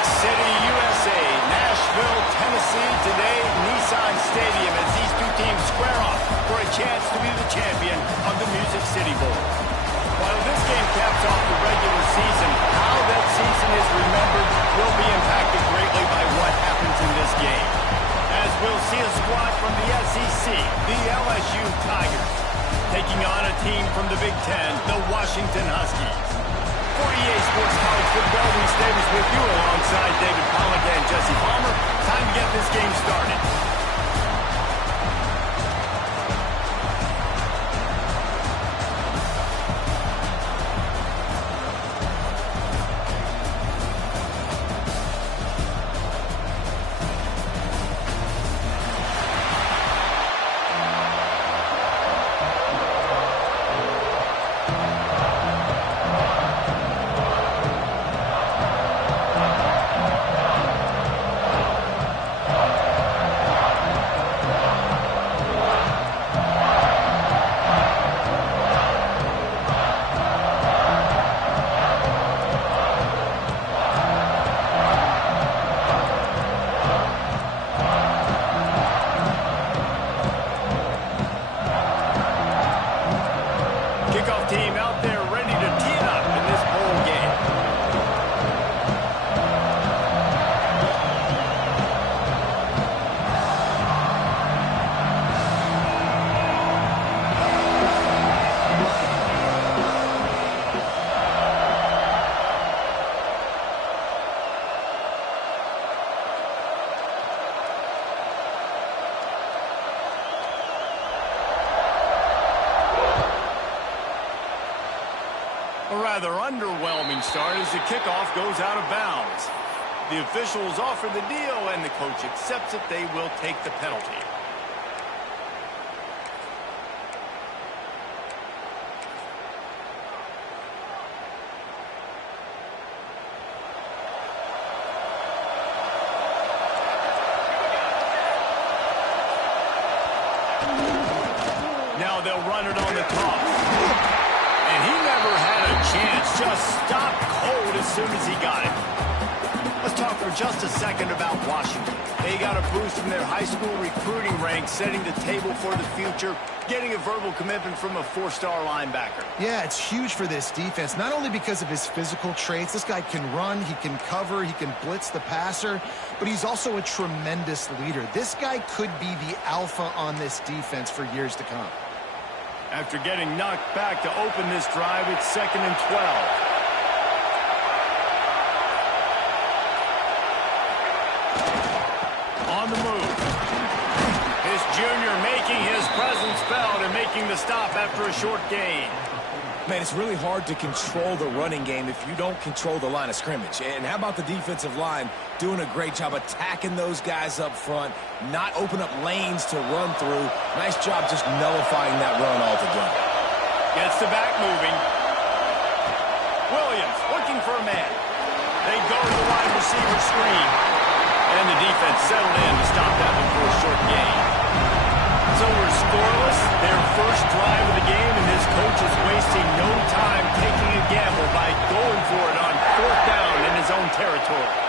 Music City, USA, Nashville, Tennessee, today, Nissan Stadium, as these two teams square off for a chance to be the champion of the Music City Bowl. While this game caps off the regular season, how that season is remembered will be impacted greatly by what happens in this game. As we'll see a squad from the SEC, the LSU Tigers, taking on a team from the Big Ten, the Washington Huskies. 48 Sports College Football, Lee Davis with you alongside David Pollack and Jesse Palmer. Time to get this game started. Team out there ready to tee it up in this bowl game. A rather underwhelming start as the kickoff goes out of bounds. The officials offer the deal, and the coach accepts it. They will take the penalty. Now they'll run it on the toss. And he never had a chance, just stopped cold as soon as he got it. Let's talk for just a second about Washington. They got a boost from their high school recruiting ranks, setting the table for the future, getting a verbal commitment from a four-star linebacker. Yeah, it's huge for this defense, not only because of his physical traits. This guy can run, he can cover, he can blitz the passer, but he's also a tremendous leader. This guy could be the alpha on this defense for years to come. After getting knocked back to open this drive, it's 2nd and 12. On the move. His junior making his presence felt and making the stop after a short gain. Man, it's really hard to control the running game if you don't control the line of scrimmage. And how about the defensive line doing a great job attacking those guys up front, not open up lanes to run through. Nice job just nullifying that run altogether. Gets the back moving. Williams looking for a man. They go to the wide receiver screen. And the defense settled in to stop that one for a short gain. So we're scoreless, their first drive of the game, and this coach is wasting no time taking a gamble by going for it on 4th down in his own territory.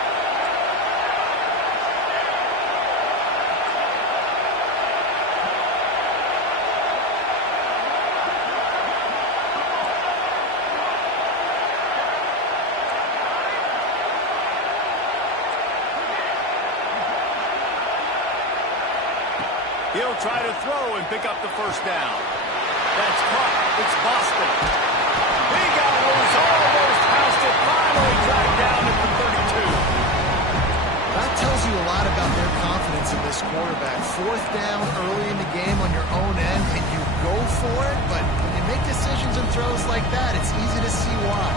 He'll try to throw and pick up the first down. That's caught. It's Boston. He got loose, almost passed it, finally dragged down at the 32. That tells you a lot about their confidence in this quarterback. 4th down early in the game on your own end, and you go for it, but when you make decisions and throws like that, it's easy to see why.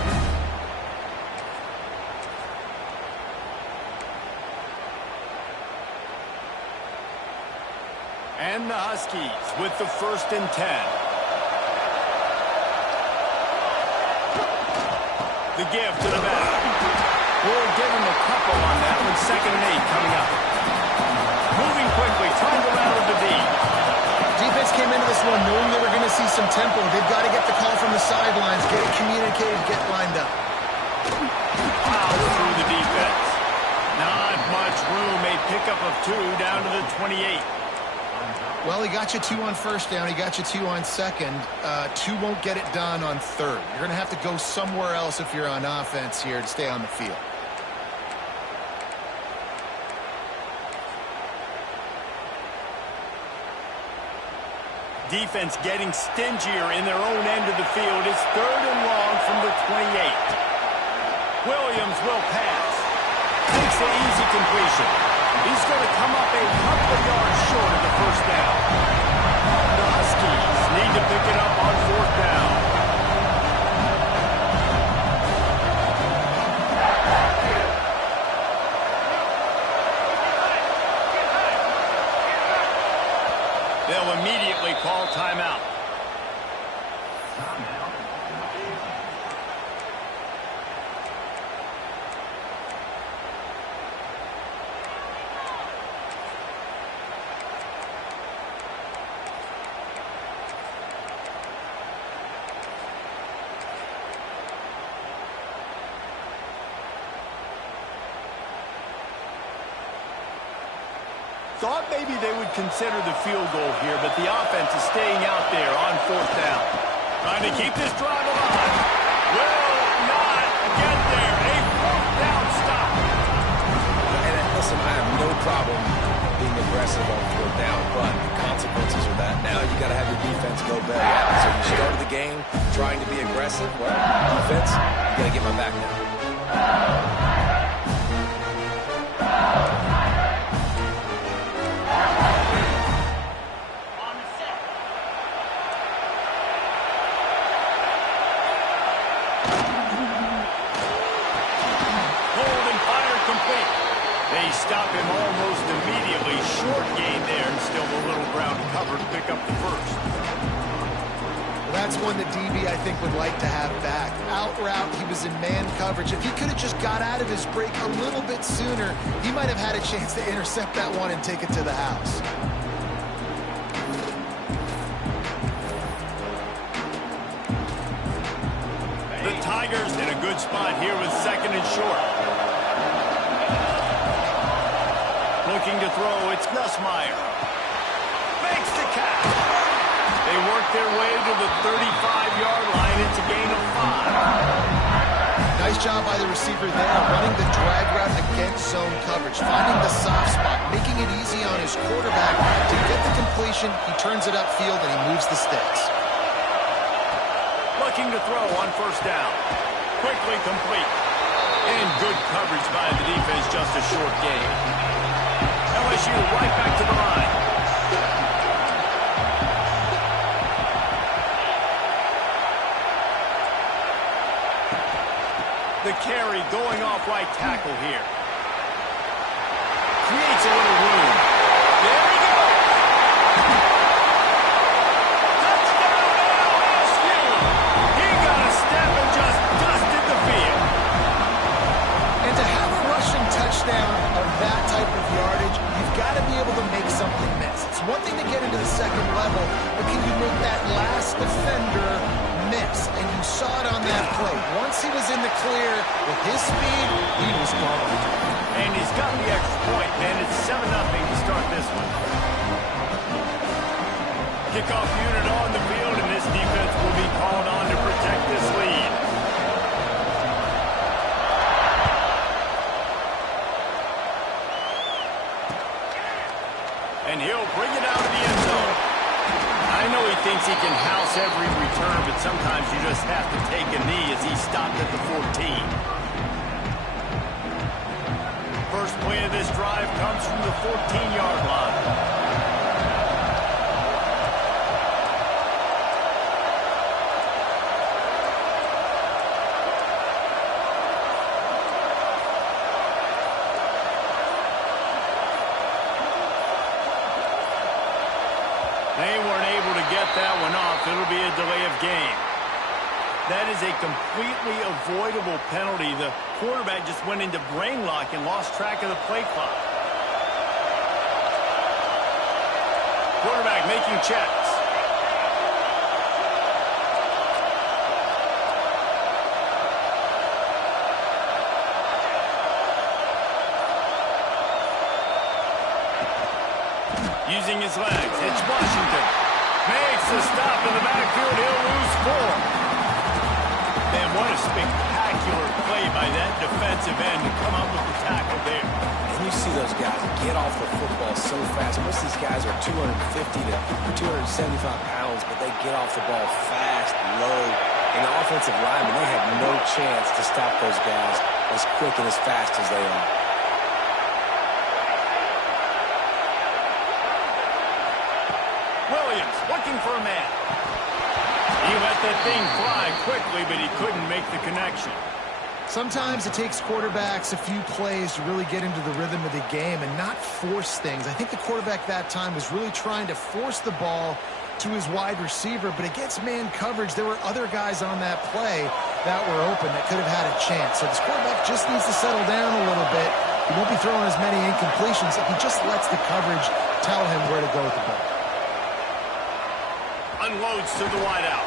And the Huskies with the 1st and 10. The give to the back. We'll give him a couple on that one. 2nd and 8 coming up. Moving quickly, trying to rattle the deep. Defense came into this one knowing they were going to see some tempo. They've got to get the call from the sidelines, get it communicated, get lined up. Foul through the defense. pickup of 2 down to the 28. Well, he got you 2 on first down. He got you 2 on second. 2 won't get it done on third. You're going to have to go somewhere else if you're on offense here to stay on the field. Defense getting stingier in their own end of the field. It's 3rd and long from the 28. Williams will pass. Takes the easy completion. He's going to come up a couple of yards short of the first down. The Huskies need to pick it up on 4th down. They'll immediately call timeout. Thought maybe they would consider the field goal here, but the offense is staying out there on 4th down. Trying to keep this drive alive. Will not get there. A 4th down stop. And listen, I have no problem being aggressive on 4th down, but the consequences are that now you got to have your defense go better. So you started the game trying to be aggressive. Well, defense, you got to get my back now. They stop him almost immediately. Short gain there, and still a little ground covered to pick up the first. That's one that DB, I think, would like to have back. Out route, he was in man coverage. If he could have just got out of his break a little bit sooner, he might have had a chance to intercept that one and take it to the house. The Tigers in a good spot here with 2nd and short. Looking to throw, it's Nussmeier. Makes the catch. They work their way to the 35-yard line. It's a gain of 5. Nice job by the receiver there, running the drag route against zone coverage, finding the soft spot, making it easy on his quarterback to get the completion. He turns it upfield, and he moves the sticks. Looking to throw on 1st down. Quickly complete. And good coverage by the defense, just a short gain. LSU right back to the line. The carry going off right tackle here. Creates a little room. There he goes. Touchdown LSU. He got a step and just dusted the field. And to have a rushing touchdown of that type of yardage, you've got to be able to make something miss. It's one thing to get into the 2nd level, but can you make that last defender miss? And you saw it on that play. Once he was in the clear with his speed, he was gone. And he's got the extra point, man. It's 7-0 to start this one. Kickoff unit on the field, and this defense will be called on to protect this lead. And he'll bring it out of the end zone. I know he thinks he can house every return, but sometimes you just have to take a knee as he stopped at the 14. First play of this drive comes from the 14-yard line. They weren't able to get that one off. It'll be a delay of game. That is a completely avoidable penalty. The quarterback just went into brain lock and lost track of the play clock. Quarterback making checks. using his legs. It's Washington. Makes the stop in the backfield. He'll lose 4. Man, what a spectacular play by that defensive end to come up with the tackle there. And you see those guys get off the football so fast. Most of these guys are 250 to 275 pounds, but they get off the ball fast, low. And the offensive linemen, they have no chance to stop those guys as quick and as fast as they are. Williams looking for a man. He let that thing fly quickly, but he couldn't make the connection. Sometimes it takes quarterbacks a few plays to really get into the rhythm of the game and not force things. I think the quarterback that time was really trying to force the ball to his wide receiver, but against man coverage, there were other guys on that play that were open that could have had a chance. So this quarterback just needs to settle down a little bit. He won't be throwing as many incompletions if he just lets the coverage tell him where to go with the ball. Unloads to the wideout.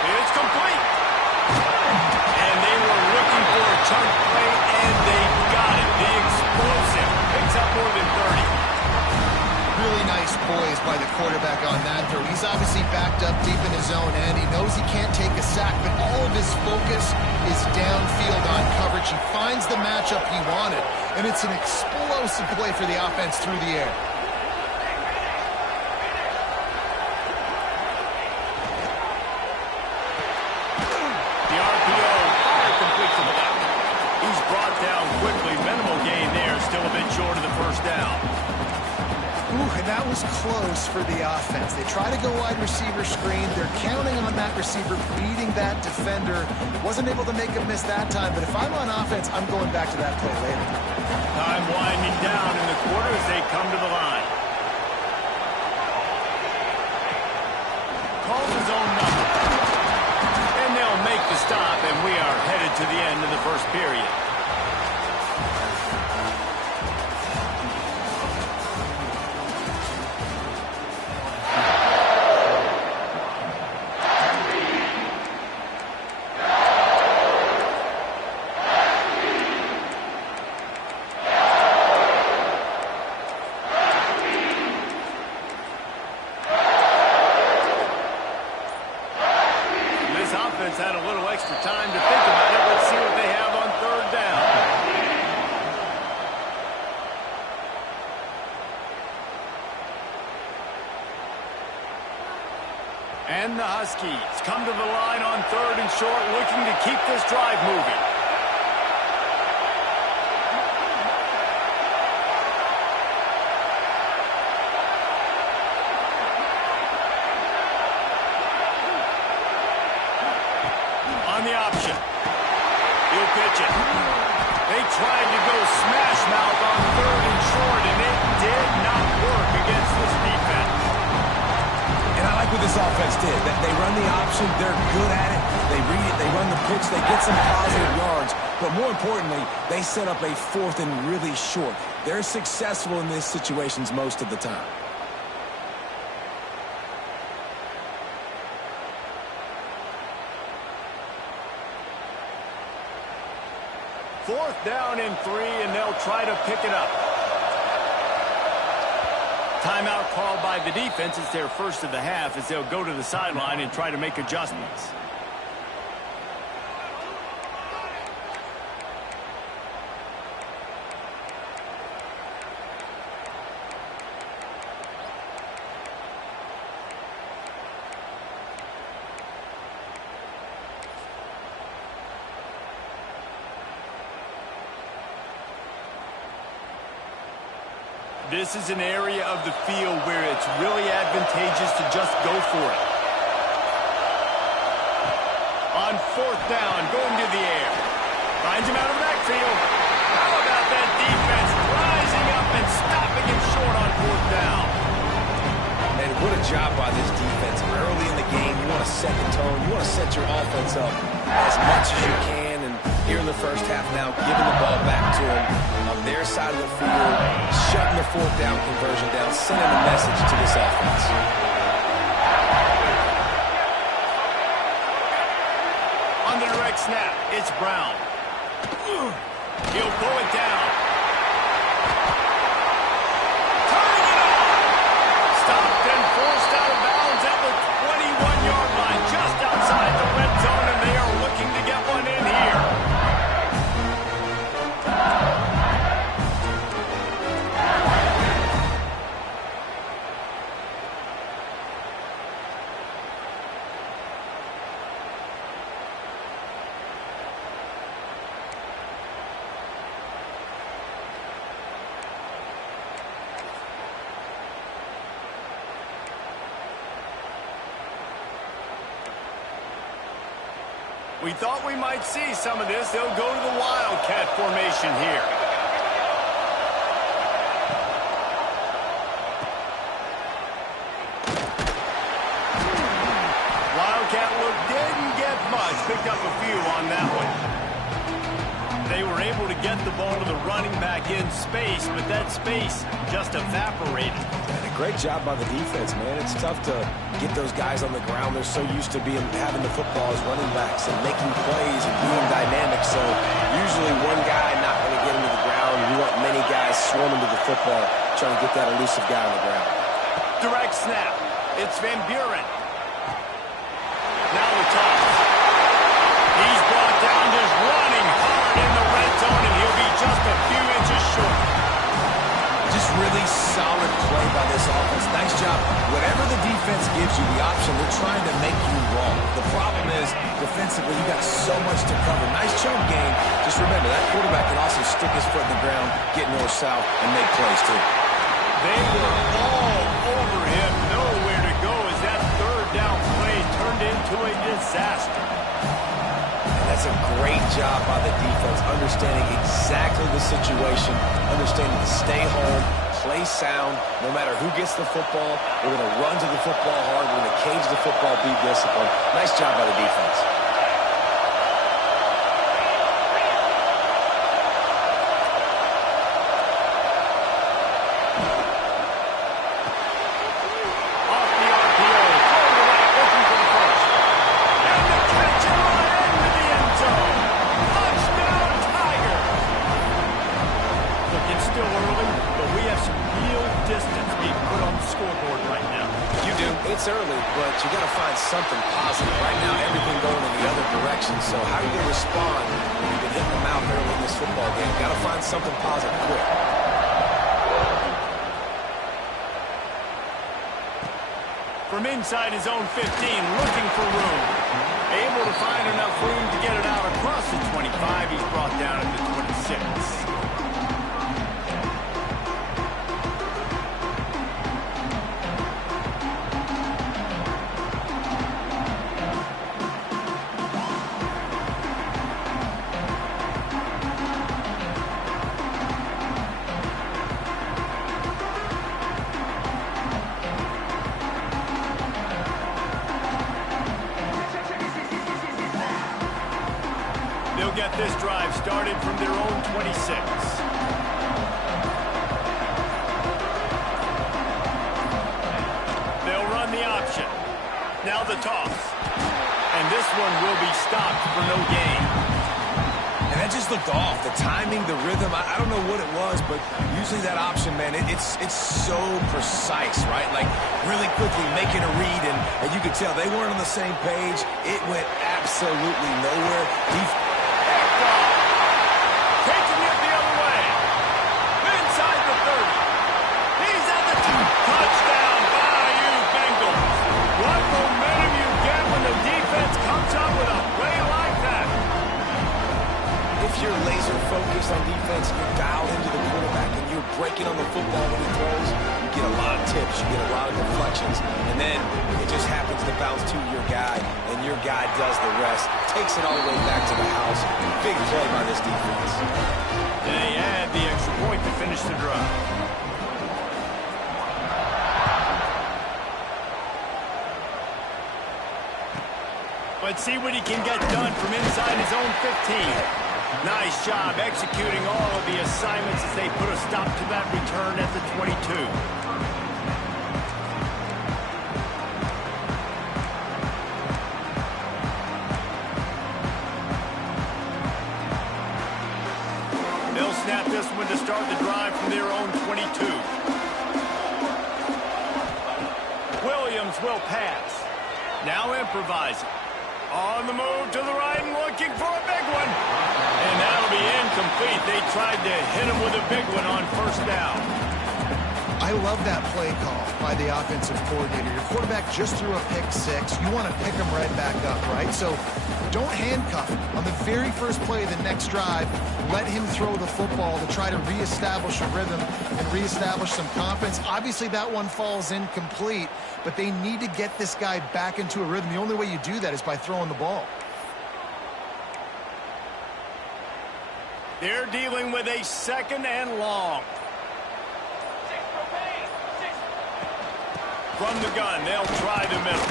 It's complete. And they were looking for a chunk play, and they got it. The explosive picks up more than 30. Really nice poise by the quarterback on that throw. He's obviously backed up deep in his own end. He knows he can't take a sack, but all of his focus is downfield on coverage. He finds the matchup he wanted, and it's an explosive play for the offense through the air. The RPO, fire complete to the left. He's brought down quickly. Minimal gain there, still a bit short of the first down. Ooh, and that was close for the offense. They try to go wide receiver screen. They're counting on that receiver beating that defender. Wasn't able to make a miss that time, but if I'm on offense, I'm going back to that play later. Time winding down in the quarter as they come to the line. Calls his own number. And they'll make the stop, and we are headed to the end of the first period. Had a little extra time to think about it. Let's see what they have on third down. And the Huskies come to the line on third and short, looking to keep this drive moving. On the option. He'll pitch it. They tried to go smash mouth on third and short, and it did not work against this defense. And I like what this offense did. They run the option. They're good at it. They read it. They run the pitch. They get some positive yards. But more importantly, they set up a fourth and really short. They're successful in these situations most of the time. Fourth down and 3, and they'll try to pick it up. Timeout called by the defense. It's their first of the half as they'll go to the sideline and try to make adjustments. This is an area of the field where it's really advantageous to just go for it. On fourth down, going to the air. Finds him out of the backfield. How about that defense rising up and stopping him short on fourth down? And what a job by this defense. Early in the game, you want to set the tone. You want to set your offense up as much as you can. And here in the first half now, giving the ball back to them on their side of the field, shutting the fourth down conversion down, sending a message to this offense. On the direct snap, it's Brown. He'll pull it down. Turning it on! We thought we might see some of this. They'll go to the Wildcat formation here. Wildcat look didn't get much. Picked up a few on that one. They were able to get the ball to the running back in space, but that space just evaporated. And a great job by the defense, man. It's tough to get those guys on the ground. They're so used to having the football as running backs and making plays and being dynamic. So usually one guy not going to get into the ground. You want many guys swarming to the football, trying to get that elusive guy on the ground. Direct snap. It's Van Buren. Now the toss. He's brought down just running hard in the red zone, and he'll be just a few inches short. Just really solid play by this offense. Nice job. Whatever the defense gives you the option, they're trying to make you wrong. The problem is, defensively, you got so much to cover. Nice chunk game. Just remember, that quarterback can also stick his foot in the ground, get north-south, and make plays, too. They were all over him. Nowhere to go as that third down play turned into a disaster. That's a great job by the defense, understanding exactly the situation, understanding to stay home, play sound, no matter who gets the football. We're going to run to the football hard. We're going to cage the football, be disciplined. Nice job by the defense. It's early, but you got to find something positive. Right now, everything going in the other direction. So how are you going to respond when you've been hitting them out early in this football game? Got to find something positive quick. From inside his own 15, looking for room. Able to find enough room to get it out across the 25. He's brought down at the 26. They'll get this drive started from their own 26. They'll run the option. Now the toss. And this one will be stopped for no gain. And that just looked off. The timing, the rhythm, I don't know what it was, but usually that option, man, it's so precise, right? Like really quickly making a read, and you could tell they weren't on the same page. It went absolutely nowhere. Taking it the other way. Inside the 30. He's at the 2. Touchdown, Bayou Bengals. What momentum you get when the defense comes up with a play like that. If you're laser focused on defense, you're dialed into the quarterback, and you're breaking on the football when he throws, you get a lot of tips, you get a lot of deflections, and then it just happens to bounce to your guy, and your guy does the rest, takes it all the way back to the house. Big play by this defense. They add the extra point to finish the drive. But see what he can get done from inside his own 15. Nice job executing all of the assignments as they put a stop to that return at the 22. They'll snap this one to start the drive from their own 22. Williams will pass. Now improvising. On the move to the right and looking for a big one. And that'll be incomplete. They tried to hit him with a big one on first down. I love that play call by the offensive coordinator. Your quarterback just threw a pick 6. You want to pick him right back up, right? So don't handcuff him. On the very first play of the next drive, let him throw the football to try to reestablish a rhythm and reestablish some confidence. Obviously, that one falls incomplete, but they need to get this guy back into a rhythm. The only way you do that is by throwing the ball. They're dealing with a second and long. From the gun, they'll try the middle.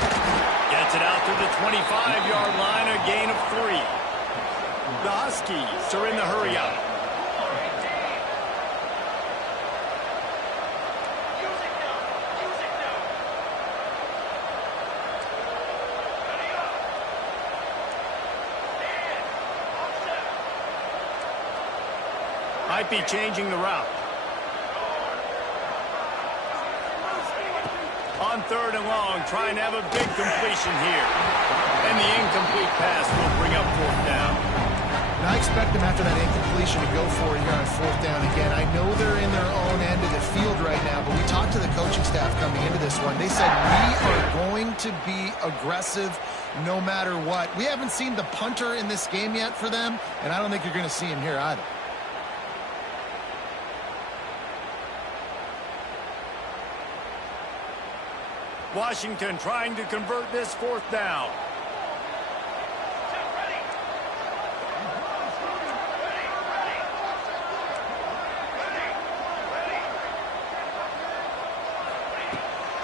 Gets it out to the 25-yard line, a gain of 3. The Huskies are in the hurry up. Might be changing the route. On 3rd and long, trying to have a big completion here. And the incomplete pass will bring up 4th down. Now I expect them after that incompletion to go for it here on 4th down again. I know they're in their own end of the field right now, but we talked to the coaching staff coming into this one. They said, we are going to be aggressive no matter what. We haven't seen the punter in this game yet for them, and I don't think you're going to see him here either. Washington trying to convert this 4th down.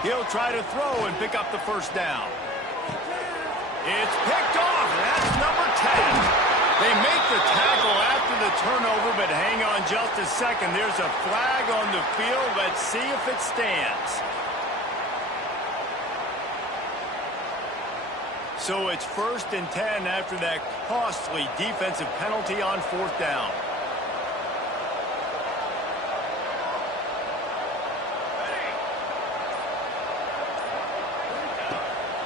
He'll try to throw and pick up the 1st down. It's picked off, and that's number 10. They make the tackle after the turnover, but hang on just a second. There's a flag on the field. Let's see if it stands. So it's 1st and 10 after that costly defensive penalty on 4th down.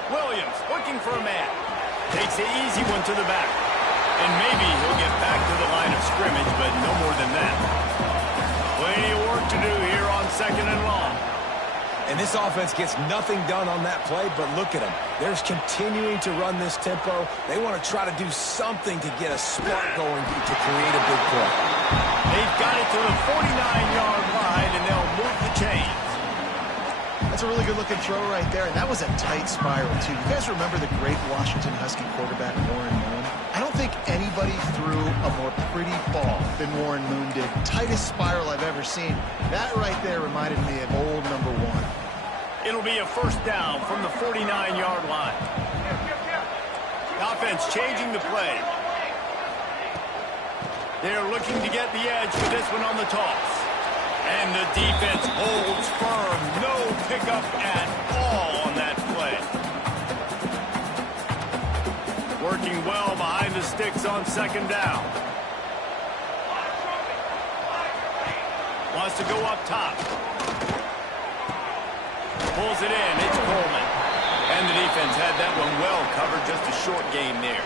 Williams looking for a man. Takes the easy one to the back. And maybe he'll get back to the line of scrimmage, but no more than that. Plenty of work to do here on 2nd and long. And this offense gets nothing done on that play, but look at them. They're continuing to run this tempo. They want to try to do something to get a spark going to create a big play. They've got it to the 49-yard line, and they'll move the chains. That's a really good-looking throw right there, and that was a tight spiral, too. You guys remember the great Washington Husky quarterback, Warren Moon? I don't think anybody threw a more pretty ball than Warren Moon did. Tightest spiral I've ever seen. That right there reminded me of old number 1. It'll be a 1st down from the 49-yard line. The offense changing the play. They're looking to get the edge for this one on the toss. And the defense holds firm. No pickup at all on that play. Working well behind the sticks on 2nd down. Wants to go up top. Pulls it in. It's Coleman. And the defense had that one well covered. Just a short gain there.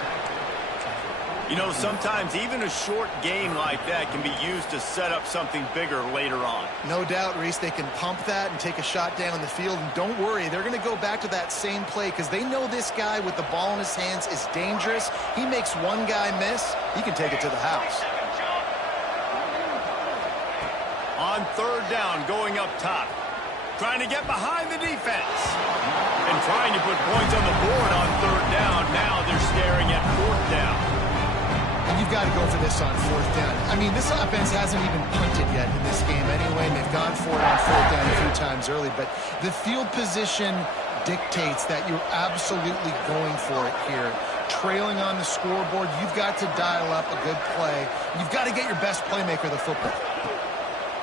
You know, sometimes even a short gain like that can be used to set up something bigger later on. No doubt, Reese, they can pump that and take a shot down the field. And don't worry, they're going to go back to that same play because they know this guy with the ball in his hands is dangerous. He makes one guy miss, he can take it to the house. On 3rd down, going up top. Trying to get behind the defense. And trying to put points on the board on 3rd down. Now they're staring at 4th down. And you've got to go for this on 4th down. I mean, this offense hasn't even punted yet in this game anyway, and they've gone for it on 4th down a few times early. But the field position dictates that you're absolutely going for it here. Trailing on the scoreboard, you've got to dial up a good play. You've got to get your best playmaker the football.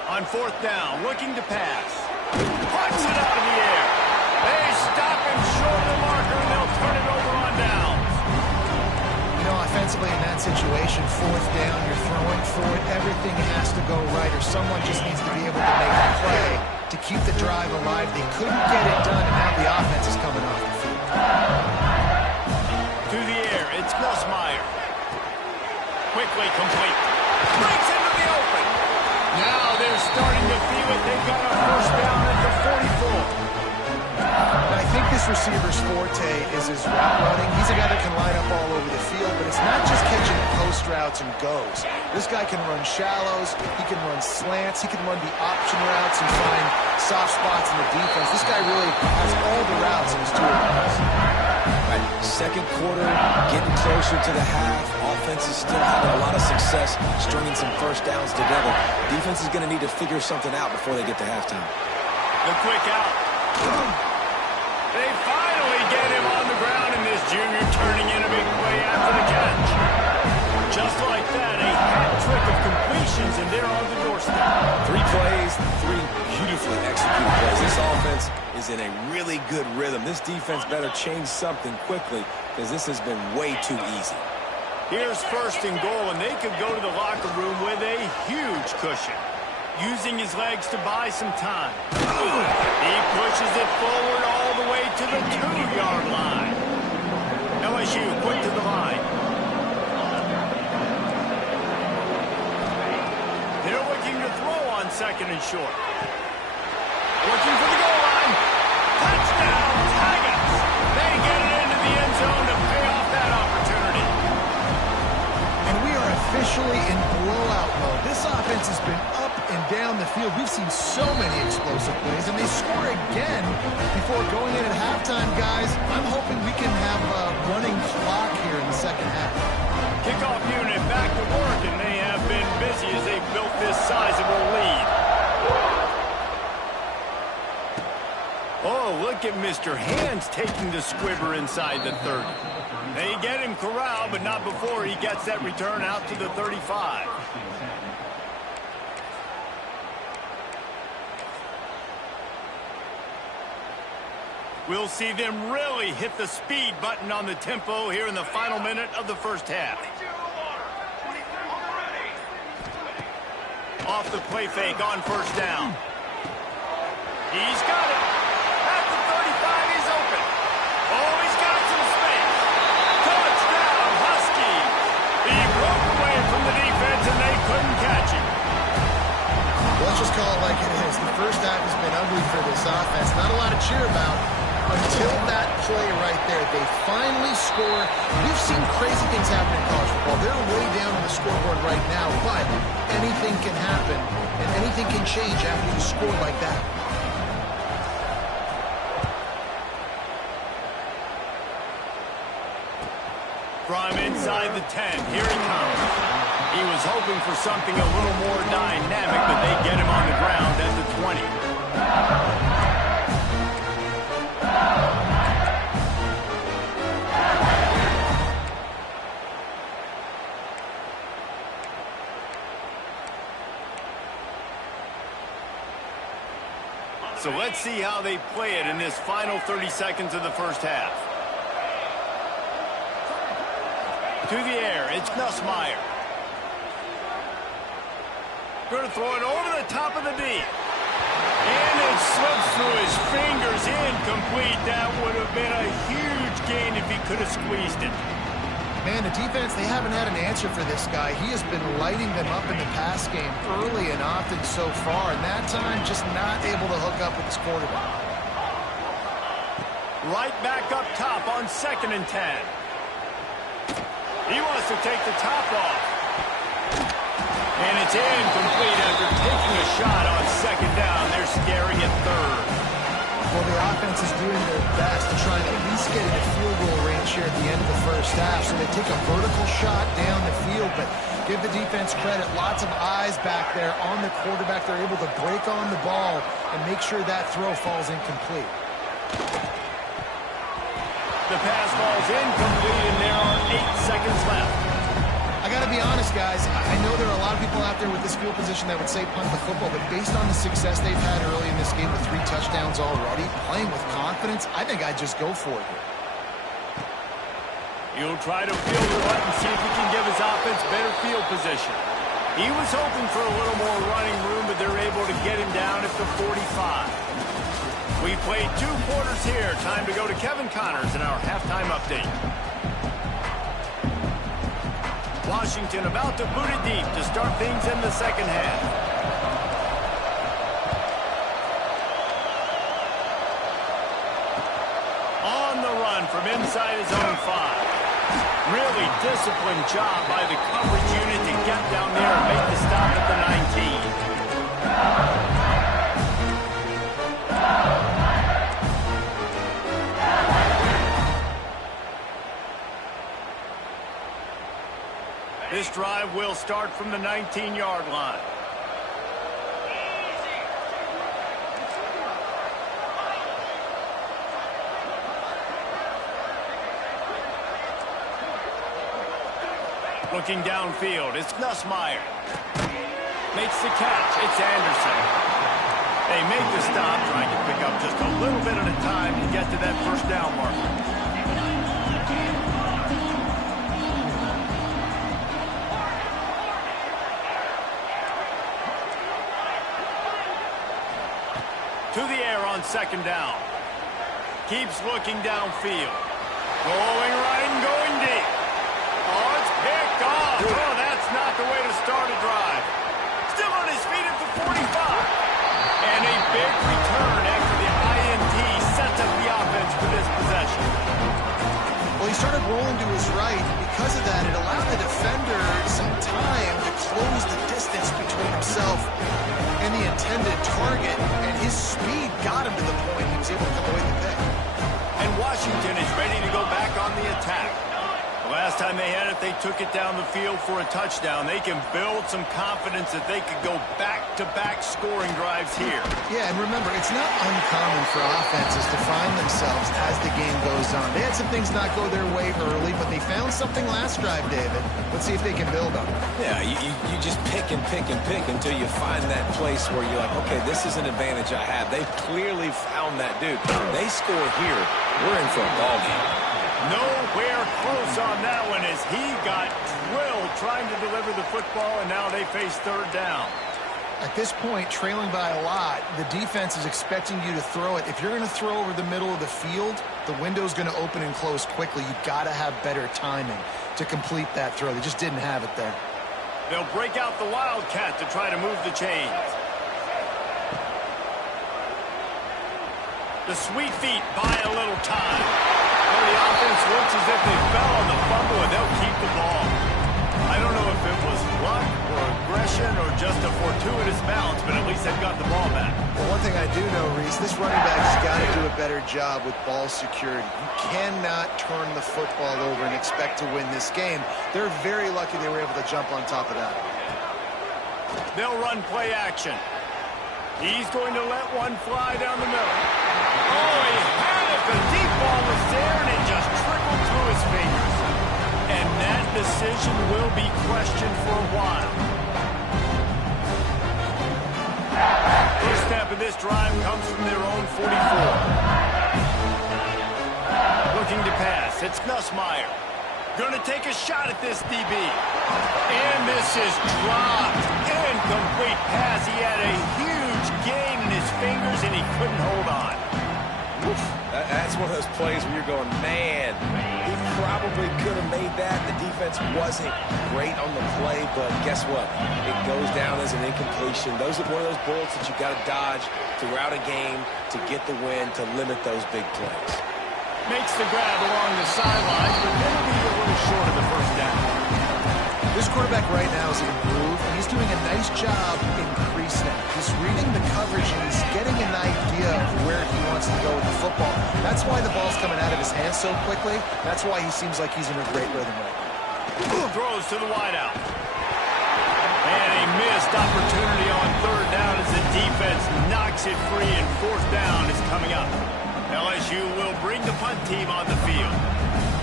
On 4th down, looking to pass. Punts it out of the air. They stop him short of the marker, and they'll turn it over on downs. You know, offensively in that situation, 4th down, you're throwing for it. Everything has to go right, or someone just needs to be able to make a play to keep the drive alive. They couldn't get it done, and now the offense is coming off the field. To the air, it's Smiley. Quickly complete. Breaks into the open. Now they're starting to feel it. They've got a 1st down at the 44. I think this receiver's forte is his route running. He's a guy that can line up all over the field, but it's not just catching post routes and goes. This guy can run shallows, he can run slants, he can run the option routes and find soft spots in the defense. This guy really has all the routes in his toolbox. Right, 2nd quarter, getting closer to the half. offense is still having a lot of success stringing some first downs together. Defense is going to need to figure something out before they get to halftime. The quick out. They finally get him on the ground, and this junior turning in a big play after the catch. Just like that, a hat trick of completions, and they're on the doorstep. 3 plays, 3 beautifully executed plays. This offense is in a really good rhythm. This defense better change something quickly because this has been way too easy. Here's first and goal, and they could go to the locker room with a huge cushion, using his legs to buy some time. He pushes it forward all the way to the 2-yard line. LSU quick to the line. They're looking to throw on second and short. Looking for the goal line. Touchdown, Tigers! They get it into the end zone to pay off that opportunity. And we are officially in blowout mode. This offense has been up and down the field. We've seen so many explosive plays, and they score again before going in at halftime, guys. I'm hoping we can have a running clock here in the second half. Kickoff unit back to work, and they have been busy as they built this sizable lead. Oh, look at Mr. Hands taking the squibber inside the 30. They get him corralled, but not before he gets that return out to the 35. We'll see them really hit the speed button on the tempo here in the final minute of the first half. Off the play fake on first down. He's got it. At the 35, he's open. Oh, he's got some space. Touchdown, Huskies. He broke away from the defense, and they couldn't catch him. Let's just call it like it is. The first half has been ugly for this offense. Not a lot to cheer about until that play right there. They finally score. We've seen crazy things happen in college football. They're way down on the scoreboard right now, but anything can happen, and anything can change after you score like that. From inside the 10, here he comes. He was hoping for something a little more dynamic, but they get him on the ground at the 20. So let's see how they play it in this final 30 seconds of the first half. To the air, it's Nussmeier. Going to throw it over the top of the D. And it slips through his fingers, incomplete. That would have been a huge gain if he could have squeezed it. Man, the defense, they haven't had an answer for this guy. He has been lighting them up in the pass game early and often so far, and that time just not able to hook up with his quarterback. Right back up top on 2nd and 10. He wants to take the top off. And it's incomplete after taking a shot on 2nd down. They're scaring at 3rd. Well, the offense is doing their best to try and at least get into field goal range here at the end of the first half. So they take a vertical shot down the field, but give the defense credit. Lots of eyes back there on the quarterback. They're able to break on the ball and make sure that throw falls incomplete. The pass falls incomplete, and there are 8 seconds left. I got to be honest, guys. I know there are a lot of people out there with this field position that would say punt the football, but based on the success they've had early in this game with 3 touchdowns already, playing with confidence, I think I'd just go for it here. He'll try to field the right and see if he can give his offense better field position. He was hoping for a little more running room, but they're able to get him down at the 45. We played 2 quarters here. Time to go to Kevin Connors in our halftime update. Washington about to boot it deep to start things in the second half. On the run from inside his own 5. Really disciplined job by the coverage unit to get down there and make the stop at the 19. start from the 19-yard line. Looking downfield, it's Nussmeier. Makes the catch, it's Anderson. They make the stop, trying to pick up just a little bit at a time to get to that first down marker. To the air on second down. Keeps looking downfield. Going right and going deep. Oh, it's picked off. Oh, that's not the way to start a drive. Still on his feet at the 45. And a big return after the INT sets up the offense for this possession. Well, he started rolling to his right. Because of that, it allowed the defender some time to close the distance between himself and the intended target. And his speed got him to the point he was able to come away with the pick. And Washington is ready to go back on the attack. Last time they had it, they took it down the field for a touchdown. They can build some confidence that they could go back-to-back scoring drives here. Yeah, and remember, it's not uncommon for offenses to find themselves as the game goes on. They had some things not go their way early, but they found something last drive, David. Let's see if they can build on it. Yeah, you just pick and pick and pick until you find that place where you're like, okay, this is an advantage I have. They've clearly found that dude. They score here, we're in for a ball game. Nowhere close on that one as he got drilled trying to deliver the football, and now they face third down. At this point, trailing by a lot, the defense is expecting you to throw it. If you're going to throw over the middle of the field, the window's going to open and close quickly. You've got to have better timing to complete that throw. They just didn't have it there. They'll break out the Wildcat to try to move the chains. The sweet feet buy a little time. Well, the offense looks as if they fell on the fumble, and they'll keep the ball. I don't know if it was luck or aggression or just a fortuitous bounce, but at least they've got the ball back. Well, one thing I do know, Reese, this running back's got to do a better job with ball security. You cannot turn the football over and expect to win this game. They're very lucky they were able to jump on top of that. They'll run play action. He's going to let one fly down the middle. Oh, he had it. The deep ball was there, and it just trickled through his fingers. And that decision will be questioned for a while. First snap of this drive comes from their own 44. Looking to pass. It's Nussmeier. Going to take a shot at this DB. And this is dropped. Incomplete pass. He had a huge gain in his fingers, and he couldn't hold on. Oof. That's one of those plays where you're going, man, he probably could have made that. The defense wasn't great on the play, but guess what? It goes down as an incompletion. Those are one of those bullets that you got to dodge throughout a game to get the win, to limit those big plays. Makes the grab along the sidelines, but maybe a little short of the first down. This quarterback right now is in a groove, and he's doing a nice job in pre-snap. He's reading the coverage, and he's getting an idea of where he wants to go with the football. That's why the ball's coming out of his hands so quickly. That's why he seems like he's in a great rhythm right now. Throws to the wideout. And a missed opportunity on third down as the defense knocks it free, and fourth down is coming up. LSU will bring the punt team on the field.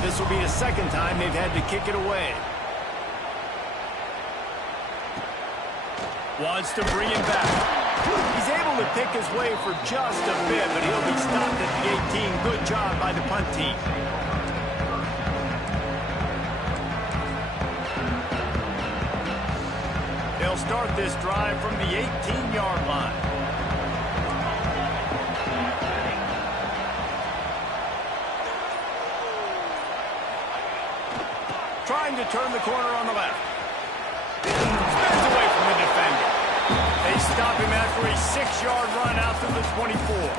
This will be the second time they've had to kick it away. Wants to bring him back. He's able to pick his way for just a bit, but he'll be stopped at the 18. Good job by the punt team. They'll start this drive from the 18-yard line. Trying to turn the corner on the left. Spins away from the defender. They stop him after a 6-yard run out to the 24.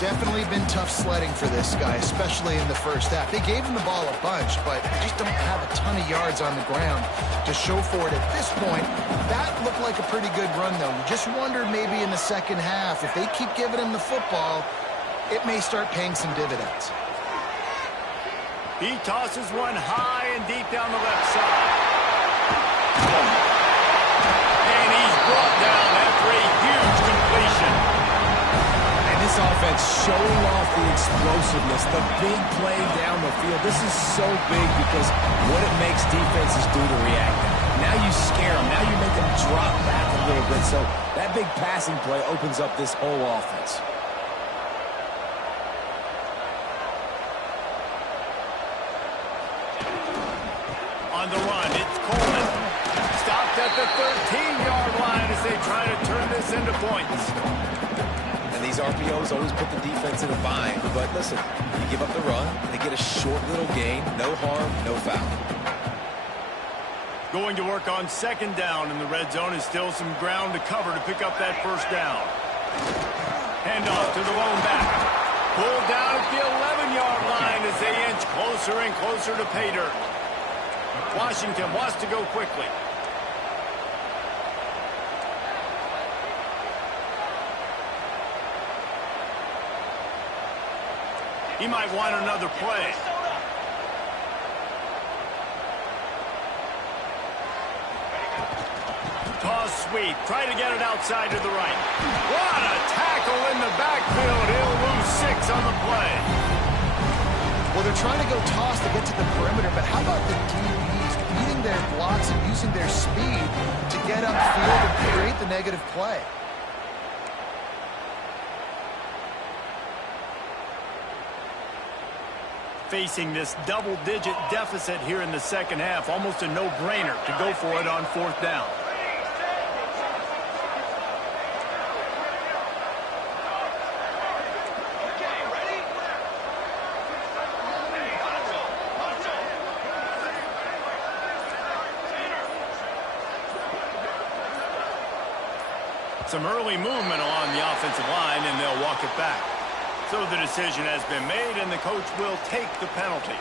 Definitely been tough sledding for this guy, especially in the first half. They gave him the ball a bunch, but they just don't have a ton of yards on the ground to show for it at this point. That looked like a pretty good run, though. You just wonder maybe in the second half, if they keep giving him the football, it may start paying some dividends. He tosses one high and deep down the left side. showing off the explosiveness, the big play down the field. This is so big because what it makes defenses do to react. Now you scare them. Now you make them drop back a little bit. So that big passing play opens up this whole offense. On the run, it's Coleman. Stopped at the 13-yard line as they try to turn this into points. And these RPOs always put the defense in a bind. But listen, you give up the run, they get a short little gain, no harm, no foul. Going to work on second down, and the red zone is still some ground to cover to pick up that first down. Handoff to the lone back. Pulled down at the 11-yard line as they inch closer and closer to pay dirt. Washington wants to go quickly. He might want another play. Toss sweep. Try to get it outside to the right. What a tackle in the backfield. He'll lose 6 on the play. Well, they're trying to go toss to get to the perimeter, but how about the DBs beating their blocks and using their speed to get upfield and create the negative play? Facing this double-digit deficit here in the second half, almost a no-brainer to go for it on fourth down. Some early movement along the offensive line, and they'll walk it back. So the decision has been made, and the coach will take the penalty.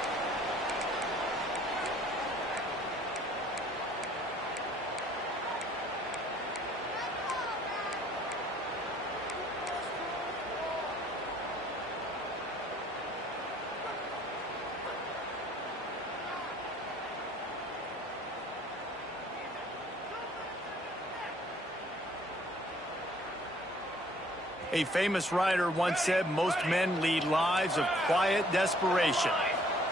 A famous writer once said, most men lead lives of quiet desperation.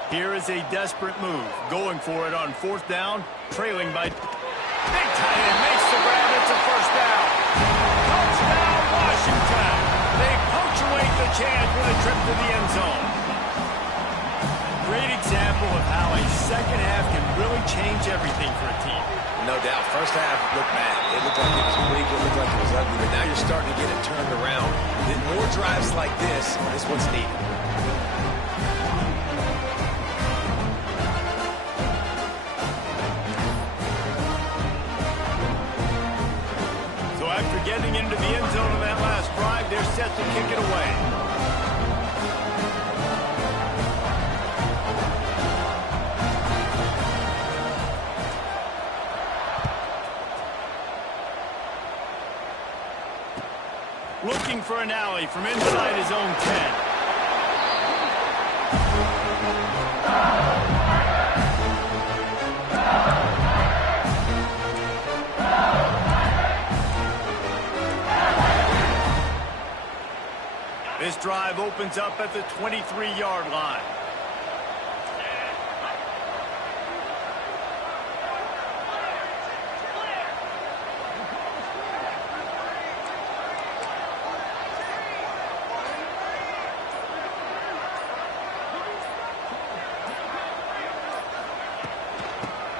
Here is a desperate move, going for it on fourth down, trailing by... Big tight end makes the grab, it's a first down. Touchdown, Washington. They punctuate the chance with a trip to the end zone. Great example of how a second half can really change everything for a team. No doubt. First half looked bad. It looked like it was weak. It looked like it was ugly. But now you're starting to get it turned around. Then more drives like this is what's needed. So after getting into the end zone in that last drive, they're set to kick it away. Looking for an alley from inside his own 10. This drive opens up at the 23-yard line.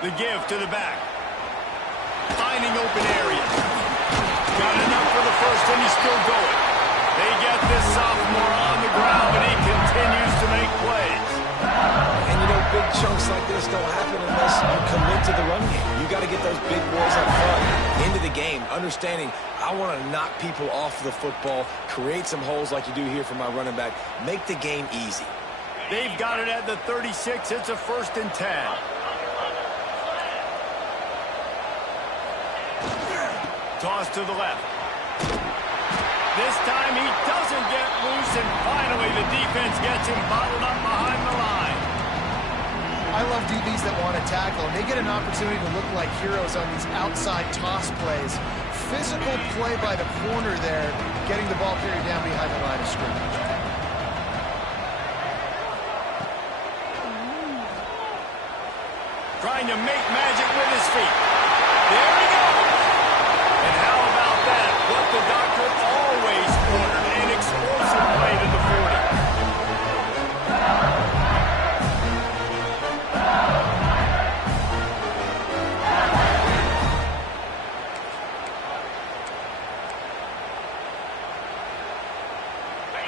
The give to the back. Finding open area. Got enough for the first, and he's still going. They get this sophomore on the ground, and he continues to make plays. And you know, big chunks like this don't happen unless you commit to the run game. You got to get those big boys up front into the game, understanding I want to knock people off the football, create some holes like you do here for my running back, make the game easy. They've got it at the 36. It's a 1st and 10. Toss to the left. This time he doesn't get loose, and finally the defense gets him bottled up behind the line. I love DBs that want to tackle, and they get an opportunity to look like heroes on these outside toss plays. Physical play by the corner there, getting the ball carried down behind the line of scrimmage. trying to make magic with his feet. There he goes. And how about that? What the doctor always ordered, an explosive play to the 40.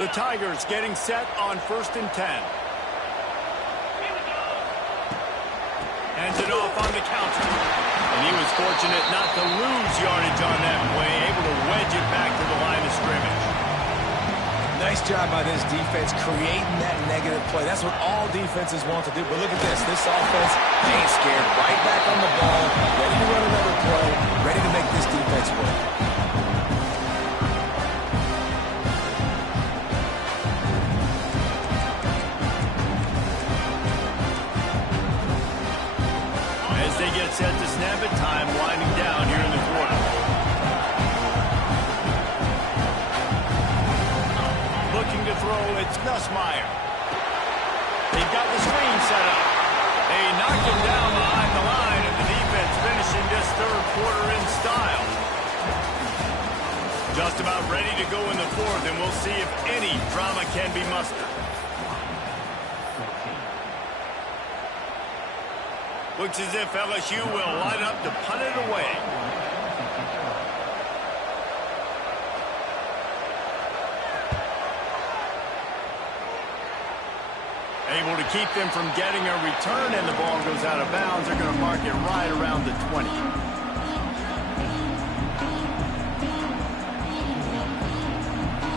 The Tigers getting set on 1st and 10. Hands it off on the counter. And he was fortunate not to lose yardage on that play, able to wedge it back to the line of scrimmage. Nice job by this defense creating that negative play. That's what all defenses want to do. But look at this. This offense ain't scared. Right back on the ball, ready to run another play, ready to make this defense work. They get set to snap it, time winding down here in the quarter. Looking to throw, it's Nussmeier. They've got the screen set up. They knocked him down behind the line, and the defense finishing this third quarter in style. Just about ready to go in the fourth, and we'll see if any drama can be mustered. Looks as if LSU will line up to punt it away. Able to keep them from getting a return, and the ball goes out of bounds. They're going to mark it right around the 20.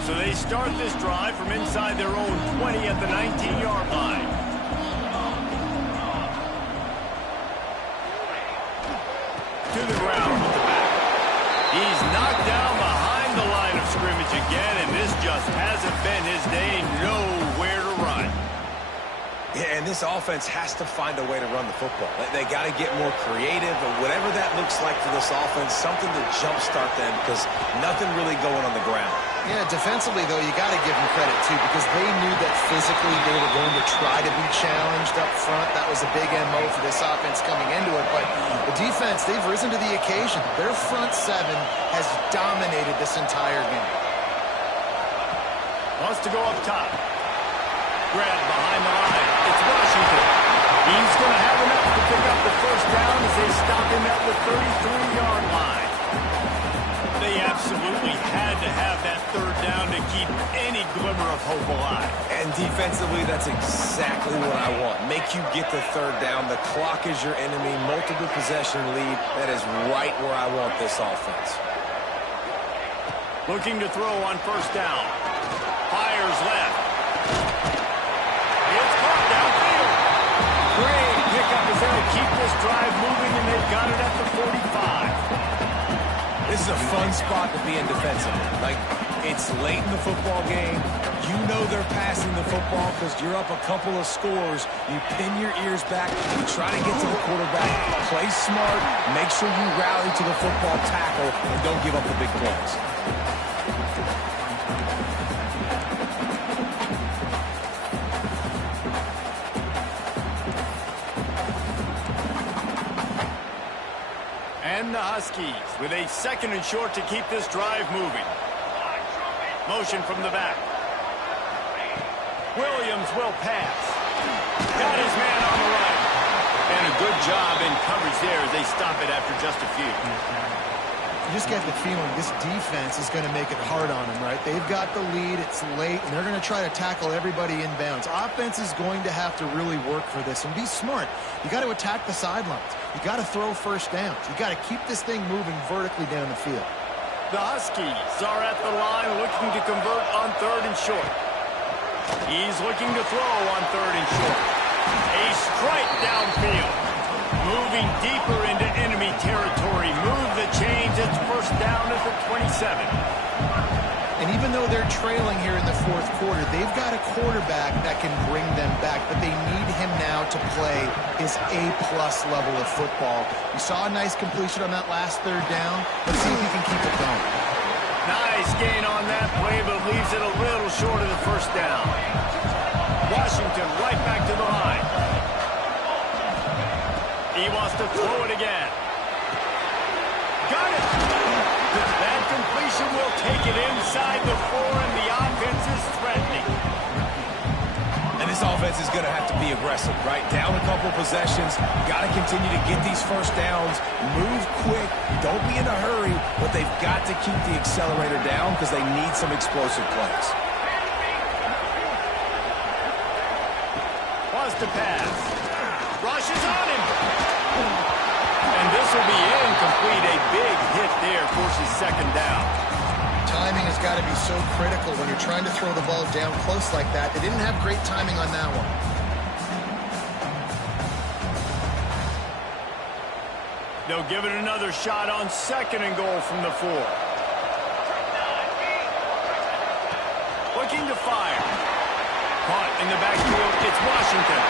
So they start this drive from inside their own 20 at the 19-yard line. To the ground with the back. He's knocked down behind the line of scrimmage again, and this just hasn't been his day. Nowhere to run. Yeah, and this offense has to find a way to run the football. They got to get more creative, or whatever that looks like for this offense, something to jumpstart them, because nothing really going on the ground. Yeah, defensively, though, you got to give them credit, too, because they knew that physically they were going to try to be challenged up front. That was a big MO for this offense coming into it. But the defense, they've risen to the occasion. Their front seven has dominated this entire game. Wants to go up top. Grab behind the line. It's Washington. He's going to have enough to pick up the first down as they stop him at the 33-yard line. They absolutely had to have that third down to keep any glimmer of hope alive. And defensively, that's exactly what I want. Make you get the third down. The clock is your enemy. Multiple possession lead. That is right where I want this offense. Looking to throw on first down. Fires left. It's caught downfield. Great pickup as they'll keep this drive moving, and they've got it at the 45. This is a fun spot to be in defensively. Like, it's late in the football game. You know they're passing the football because you're up a couple of scores. You pin your ears back. You try to get to the quarterback. Play smart. Make sure you rally to the football tackle and don't give up the big plays. And the Huskies with a 2nd and short to keep this drive moving. Motion from the back. Williams will pass. Got his man on the right. And a good job in coverage there as they stop it after just a few. You just get the feeling this defense is going to make it hard on them, right? They've got the lead, it's late, and they're going to try to tackle everybody inbounds. Offense is going to have to really work for this and be smart. You got to attack the sidelines. You got to throw first downs. You got to keep this thing moving vertically down the field. The Huskies are at the line looking to convert on 3rd and short. He's looking to throw on 3rd and short. A strike downfield. Moving deeper into enemy territory. Move the chains. It's first down at the 27. And even though they're trailing here in the 4th quarter, they've got a quarterback that can bring them back, but they need him now to play his A-plus level of football. We saw a nice completion on that last 3rd down. Let's see if he can keep it going. Nice gain on that play, but leaves it a little short of the first down. Washington right back to the line. He wants to throw it again. Got it. That completion will take it inside the 4, and the offense is threatening. And this offense is going to have to be aggressive, right? Down a couple possessions. Got to continue to get these first downs. Move quick. Don't be in a hurry, but they've got to keep the accelerator down because they need some explosive plays. Wants to pass. Rushes on him. And this will be incomplete. A big hit there forces second down. Timing has got to be so critical when you're trying to throw the ball down close like that. They didn't have great timing on that one. They'll give it another shot on 2nd and goal from the 4. Looking to fire. Caught in the backfield, it's Washington.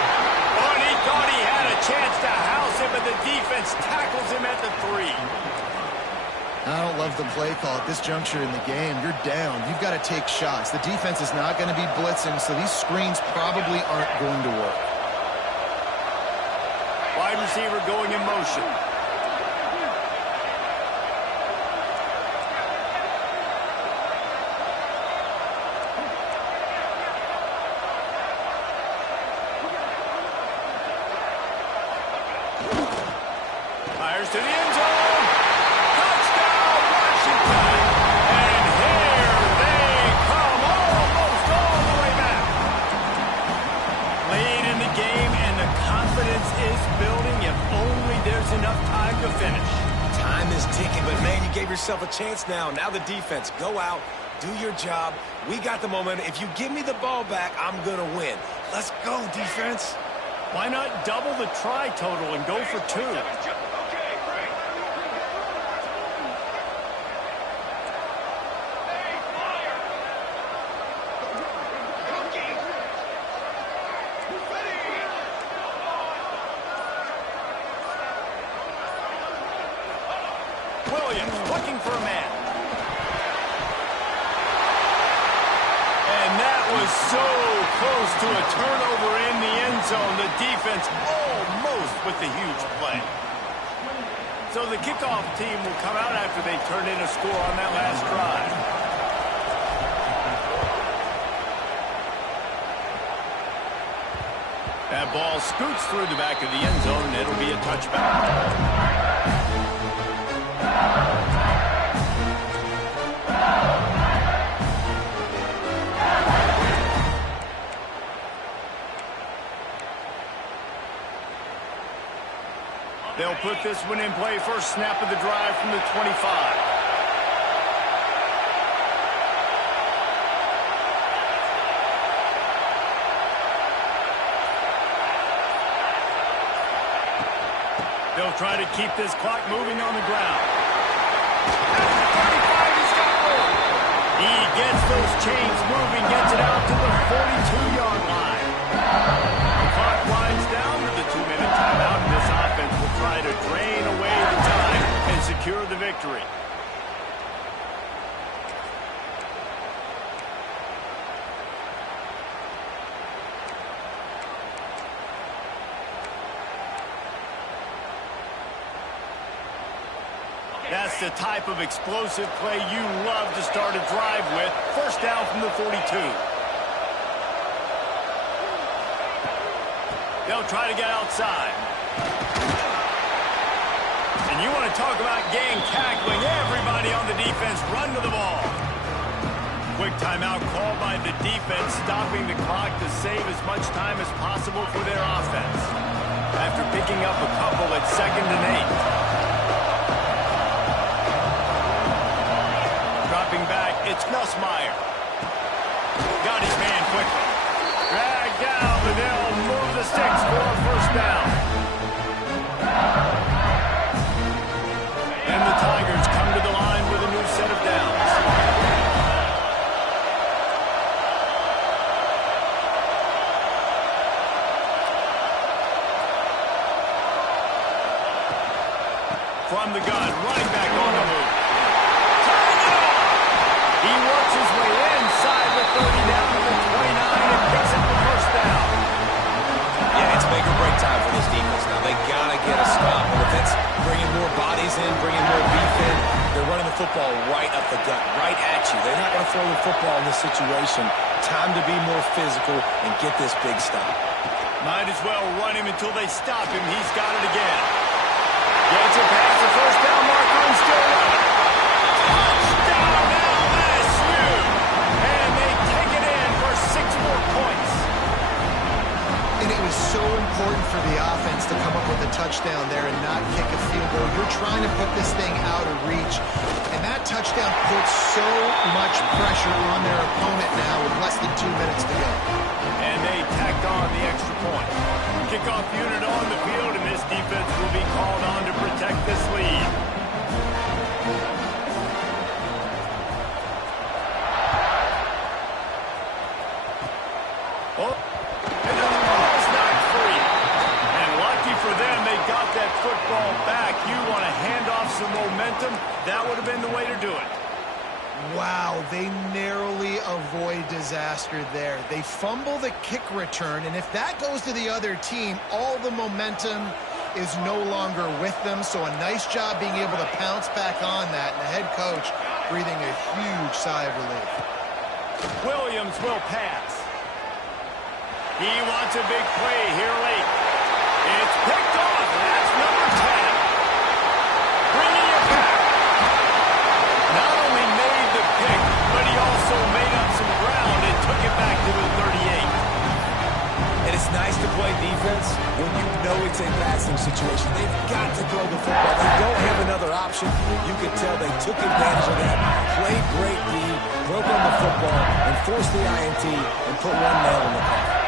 Oh, and he thought he had a chance to house him, but the defense tackles him at the 3. I don't love the play call at this juncture in the game. You're down. You've got to take shots. The defense is not going to be blitzing, so these screens probably aren't going to work. Wide receiver going in motion. Fires to the end zone. Touchdown, Washington. And here they come, almost all the way back. Late in the game, and the confidence is building if only there's enough time to finish. Time is ticking, but man, you gave yourself a chance now. Now the defense, go out, do your job. We got the momentum. If you give me the ball back, I'm going to win. Let's go, defense. Why not double the try total and go for 2? Williams looking for a man. And that was so close to a turnover in the end zone. The defense almost with the huge play. So the kickoff team will come out after they turn in a score on that last drive. That ball scoots through the back of the end zone, and it'll be a touchback. They'll put this one in play. First snap of the drive from the 25. They'll try to keep this clock moving on the ground. At the 35, he's got more. He gets those chains moving, gets it out to the 42-yard line. The clock winds down to the 2-minute timeout, and this offense will try to drain away the time and secure the victory. That's the type of explosive play you love to start a drive with. First down from the 42. They'll try to get outside. And you want to talk about gang tackling. Everybody on the defense run to the ball. Quick timeout called by the defense, stopping the clock to save as much time as possible for their offense. After picking up a couple at 2nd and 8. Dropping back, it's Nussmeier. Got his man quickly. Dragged down, but they'll move the sticks for a first down. And the Tigers come to the line with a new set of downs. From the gun, running back on the move. He works his way inside the 30 down to the 29 and picks up the first down. Yeah, it's Baker break time for this defense. Now, they got to get a stop. And if it's bringing more bodies in, bringing more beef in, they're running the football right up the gut, right at you. They're not going to throw the football in this situation. Time to be more physical and get this big stop. Might as well run him until they stop him. He's got it again. Gets it past the first down marker and still running. Touchdown, LSU! And they take it in for 6 more points. And it was so important for the offense to come up with a touchdown there and not kick a field goal. You're trying to put this thing out of reach. And that touchdown puts so much pressure on their opponent now with less than 2 minutes to go. And they tacked on the extra point. Kickoff unit on the field, and this defense will be called on to protect this lead. Oh, and the ball's knocked free. And lucky for them, they got that football back. You want to hand off some momentum? That would have been the way to do it. Wow, they narrowly avoid disaster there. They fumble the kick return, and if that goes to the other team, all the momentum is no longer with them. So a nice job being able to pounce back on that, and the head coach breathing a huge sigh of relief. Williams will pass. He wants a big play here late. It's picked off. That's number 10. Bringing it back. Not only made the pick, but he also made up some ground and took it back to the 38. And it's nice to play defense when you know it's a passing situation. They've got to throw the football. They don't have another option. You can tell they took advantage of that, played great D, broke on the football, and forced the INT and put one nail in the coffin.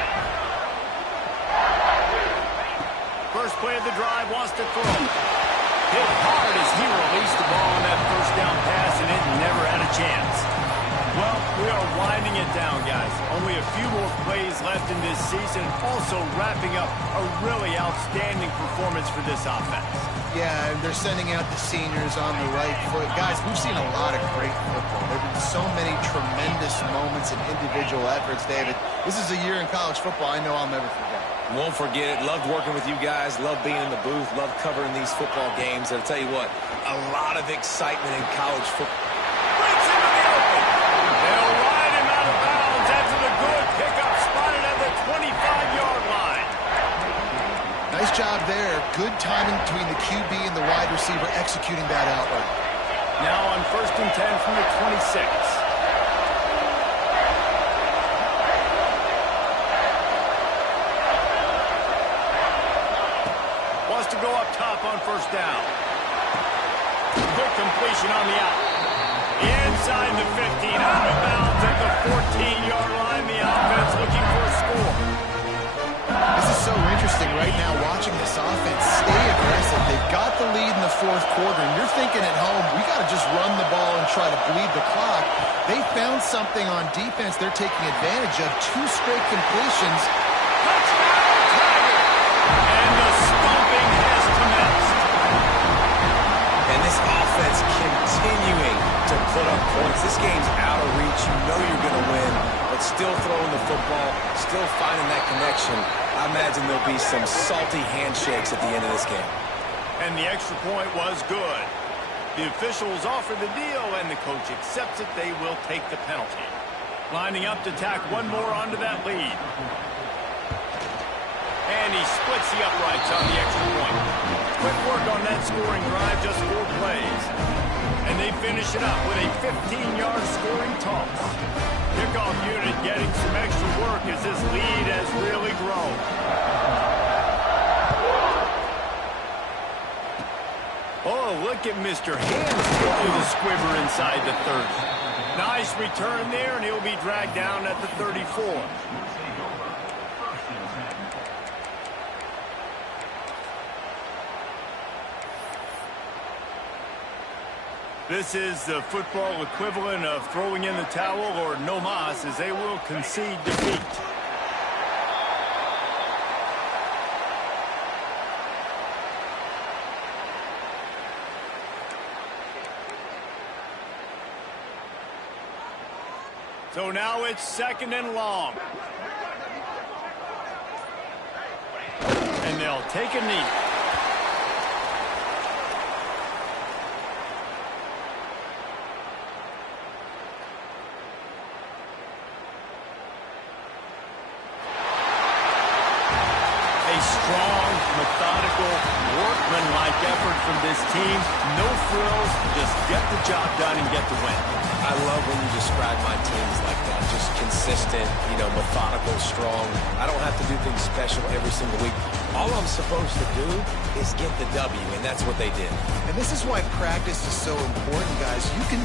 First play of the drive, wants to throw. Hit hard as he released the ball on that first down pass, and it never had a chance. Well, we are winding it down, guys. Only a few more plays left in this season, also wrapping up a really outstanding performance for this offense. Yeah, and they're sending out the seniors on the right foot. Guys, we've seen a lot of great football. There have been so many tremendous moments and individual efforts, David. This is a year in college football I know I'll never forget. Won't forget it. Loved working with you guys. Loved being in the booth. Loved covering these football games. And I'll tell you what, a lot of excitement in college football. Breaks into the open. They'll ride him out of bounds after the good pickup spotted at the 25-yard line. Nice job there. Good timing between the QB and the wide receiver executing that outright. Now on 1st and 10 from the 26. Wants to go up top on 1st down. Quick completion on the out. Inside the 15, out of bounds at the 14-yard line. The offense looking for a score. This is so interesting right now watching this offense stay aggressive. They've got the lead in the 4th quarter, and you're thinking at home, we got to just run the ball and try to bleed the clock. They found something on defense they're taking advantage of. 2 straight completions. Touchdown, Tiger! And the stomping has commenced. And this offense continuing to put up points. This game's out of reach. You know you're going to win, but still throwing the football, still finding that connection. I imagine there'll be some salty handshakes at the end of this game. And the extra point was good. The officials offer the deal, and the coach accepts it. They will take the penalty. Lining up to tack one more onto that lead. And he splits the uprights on the extra point. Quick work on that scoring drive, just 4 plays. And they finish it up with a 15-yard scoring toss. Kickoff unit getting some extra work as this lead has really grown. Oh, look at Mr. Hands get through the squibber inside the 30. Nice return there, and he'll be dragged down at the 34. This is the football equivalent of throwing in the towel or no mas, as they will concede defeat. So now it's 2nd and long. and they'll take a knee. A strong, methodical, workman-like effort from this team. No frills, just get the job done and get the win. I love when you describe my teams like that. Just consistent, methodical, strong. I don't have to do things special every single week. All I'm supposed to do is get the W, and that's what they did. And this is why practice is so important, guys. You can